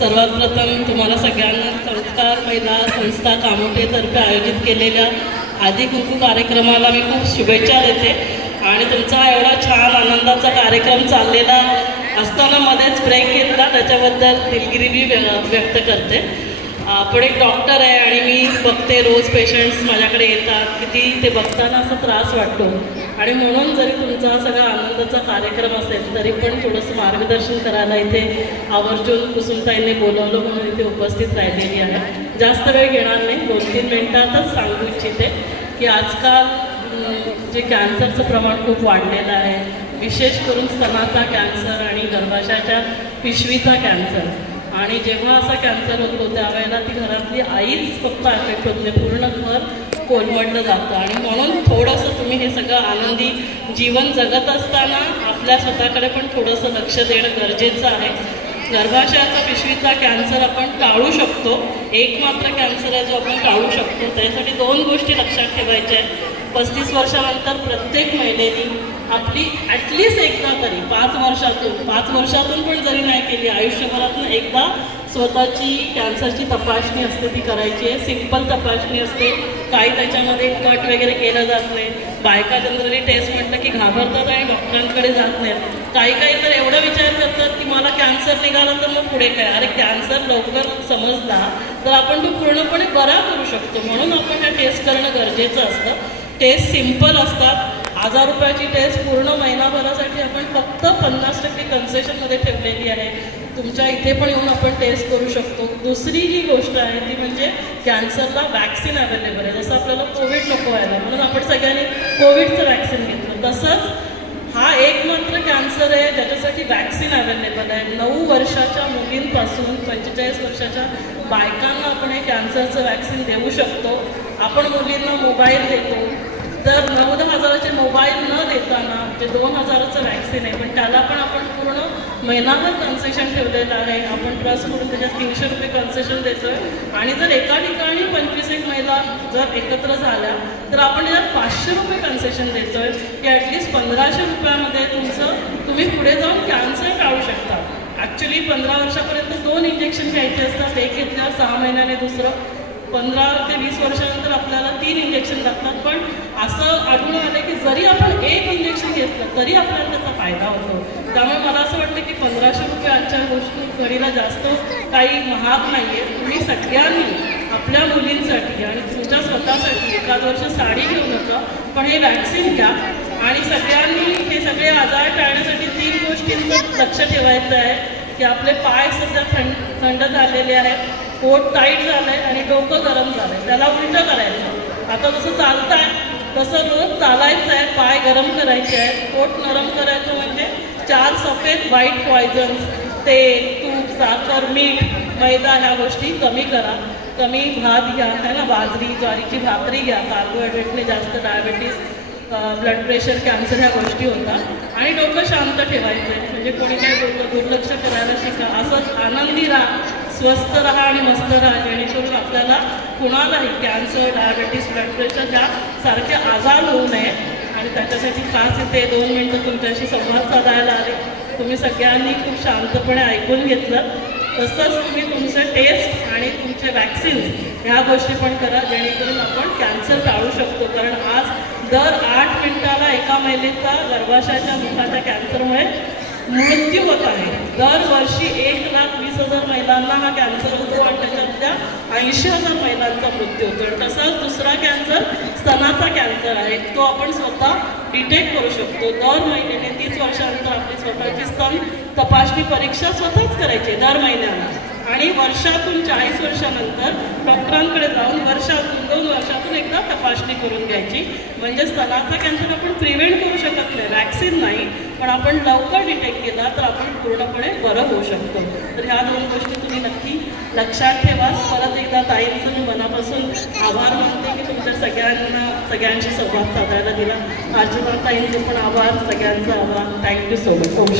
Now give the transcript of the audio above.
सर्वात प्रथम तुम्हाला सगळ्यांना संस्कार महिला संस्था कामोठेतर्फे आयोजित केलेल्या आदी कुंकू कार्यक्रमाला मी खूप शुभेच्छा देते आणि तुमचा एवढा छान आनंदाचा कार्यक्रम चाललेला असताना मध्येच ब्रेक घेतला त्याच्याबद्दल दिलगिरी मी व्यक्त करते। आपण एक डॉक्टर आहे आणि मी बघते रोज पेशंट्स माझ्याकडे येतात किती ते बघताना असा त्रास वाटतो आणि म्हणून जरी तुमचा सगळा आनंदाचा कार्यक्रम असेल तरी पण थोडंसं मार्गदर्शन करायला इथे आवर्जून कुसुमताईंनी बोलवलं म्हणून इथे उपस्थित राहिलेली आहे। जास्त वेळ घेणार नाही, 2-3 मिनिटातच सांगू इच्छिते की आजकाल जे कॅन्सरचं प्रमाण खूप वाढलेलं आहे, विशेष करून स्तनाचा कॅन्सर आणि गर्भाशयाच्या पिशवीचा कॅन्सर। आणि जेव्हा असा कॅन्सर होतो त्यावेळेला ती घरातली आईच फक्त अफेक्ट होते, पूर्ण घर कोलमडलं जातं आणि म्हणून थोडंसं तुम्ही हे सगळं आनंदी जीवन जगत असताना आपल्या स्वतःकडे पण थोडंसं लक्ष देणं गरजेचं आहे। गर्भाशयाचा पिशवीचा कॅन्सर आपण टाळू शकतो, एक मात्र कॅन्सर आहे जो आपण टाळू शकतो। त्यासाठी 2 गोष्टी लक्षात ठेवायच्या आहेत। 35 वर्षानंतर प्रत्येक महिलेने आपली ॲटलिस्ट एकदा तरी 5 वर्षातून पण जरी नाही केली, आयुष्यभरातून एकदा स्वतःची कॅन्सरची तपासणी असते ती करायची आहे। सिंपल तपासणी असते, काही त्याच्यामध्ये कट वगैरे केलं जात नाही। बायका जनरली टेस्ट म्हटलं की घाबरतात आणि डॉक्टरांकडे जात नाहीत। काही तर एवढा विचार करतात की मला कॅन्सर निघाला तर मग पुढे काय, अरे कॅन्सर लवकर समजला तर आपण तो पूर्णपणे बरा करू शकतो, म्हणून आपण ह्या टेस्ट करणं गरजेचं असतं। टेस्ट सिंपल असतात, 1000 रुपयाची टेस्ट पूर्ण महिनाभरासाठी आपण फक्त 50% कन्सेशनमध्ये ठेवलेली आहे। तुमच्या इथे पण येऊन आपण टेस्ट करू शकतो। दुसरी जी गोष्ट आहे ती म्हणजे कॅन्सरला वॅक्सिन अवेलेबल आहे। जसं आपल्याला कोविड नको व्हायला म्हणून आपण सगळ्यांनी कोविडचं वॅक्सिन घेतलं, तसंच हा एकमात्र कॅन्सर आहे ज्याच्यासाठी वॅक्सिन अवेलेबल आहे। 9 वर्षाच्या मुलींपासून 45 वर्षाच्या बायकांना आपण हे कॅन्सरचं वॅक्सिन देऊ शकतो। आपण मुलींना मोबाईल देतो, तर 9-10 हजाराचे मोबाईल न देताना जे 2000चं वॅक्सिन आहे पण त्याला पण आपण पूर्ण महिनाभर कन्सेशन ठेवलेलं आहे। आपण ट्रस्ट करून त्याच्यात 300 रुपये कन्सेशन देतो आहे आणि जर एका ठिकाणी 25 महिला जर एकत्र झाल्या तर आपण त्याच्यात 500 रुपये कन्सेशन देतो आहे की ॲटलिस्ट 1500 रुपयामध्ये तुम्ही पुढे जाऊन कॅन्सर टाळू शकता। ॲक्च्युली 15 वर्षापर्यंत 2 इंजेक्शन घ्यायचे असतात, एक घेतल्यावर 6 महिन्याने दुसरं, 15 ते 20 वर्षानंतर आपल्याला 3 इंजेक्शन लागतात। पण असं आढळून आलं की जरी आपण 1 इंजेक्शन घेतलं तरी आपल्याला त्याचा फायदा होतो। त्यामुळे मला असं वाटतं की 1500 रुपये आजच्या गोष्टी घडीला जास्त काही महाग नाही आहे। तुम्ही सगळ्यांनी आपल्या मुलींसाठी आणि तुमच्या स्वतःसाठी एखाद वर्ष साडी घेऊ नका, पण हे वॅक्सिन घ्या आणि सगळ्यांनी हे सगळे आजार टाळण्यासाठी 3 गोष्टींचं लक्ष ठेवायचं आहे की आपले पाय सध्या थंड झालेले आहेत, पोट टाईट झालं आहे आणि डोकं गरम झालं आहे, त्याला उलटं करायचं। आता जसं चालताय तसं रोज चालायचं आहे, पाय गरम करायचे आहेत, पोट नरम करायचं म्हणजे 4 सफेद व्हाईट पॉयझन्स, तेल, तूप, साखर, मीठ, मैदा ह्या गोष्टी कमी करा। कमी भात घ्या, है ना, बाजरी ज्वारीची भाकरी घ्या, कार्बोहायड्रेटने जास्त डायबिटीस, ब्लड प्रेशर, कॅन्सर ह्या गोष्टी होतात आणि डोकं शांत ठेवायचं आहे, म्हणजे कोणी काही डोकं दुर्लक्ष करायला शिका। असंच आनंदी राहा, स्वस्थ राहा आणि मस्त राहा, जेणेकरून आपल्याला कुणालाही कॅन्सर, डायबिटीस, ब्लड प्रेशर यासारखे आजार होऊ नये। आणि त्याच्यासाठी खास इथे 2 मिनिटं तुमच्याशी संवाद साधायला आले। तुम्ही सगळ्यांनी खूप शांतपणे ऐकून घेतलं, तसंच तुम्ही तुमचं टेस्ट आणि तुमचे वॅक्सिन्स ह्या गोष्टी पण करा, जेणेकरून आपण कॅन्सर टाळू शकतो। कारण आज दर 8 मिनिटाला एका महिलेचा गर्भाशयाच्या मुखाच्या कॅन्सरमुळे मृत्यू होत आहे। दरवर्षी 1,20,000 महिलांना हा कॅन्सर होतो आणि त्याच्यातल्या 80,000 महिलांचा मृत्यू होतो। तसाच दुसरा कॅन्सर स्तनाचा कॅन्सर आहे, तो आपण स्वतः डिटेक्ट करू शकतो। दर महिन्याने 30 वर्षानंतर आपली स्वतःची स्तन तपासणी परीक्षा स्वतःच करायची दर महिन्याला आणि वर्षातून 40 वर्षानंतर डॉक्टरांकडे जाऊन वर्षातून 2 वर्षातून एकदा तपासणी करून घ्यायची। म्हणजे स्तनाचा कॅन्सर आपण प्रिव्हेंट करू शकत नाही, वॅक्सिन नाही, पण आपण लवकर डिटेक्ट केला तर आपण पूर्णपणे बरं होऊ शकतो। तर ह्या 2 गोष्टी तुम्ही नक्की लक्षात ठेवा। परत एकदा ताईंचं मी मनापासून आभार मानते की तुमच्या सगळ्यांशी संवाद साधायला दिला। अर्चना ताईंचे पण आभार, सगळ्यांचा आभार। Thank you so much.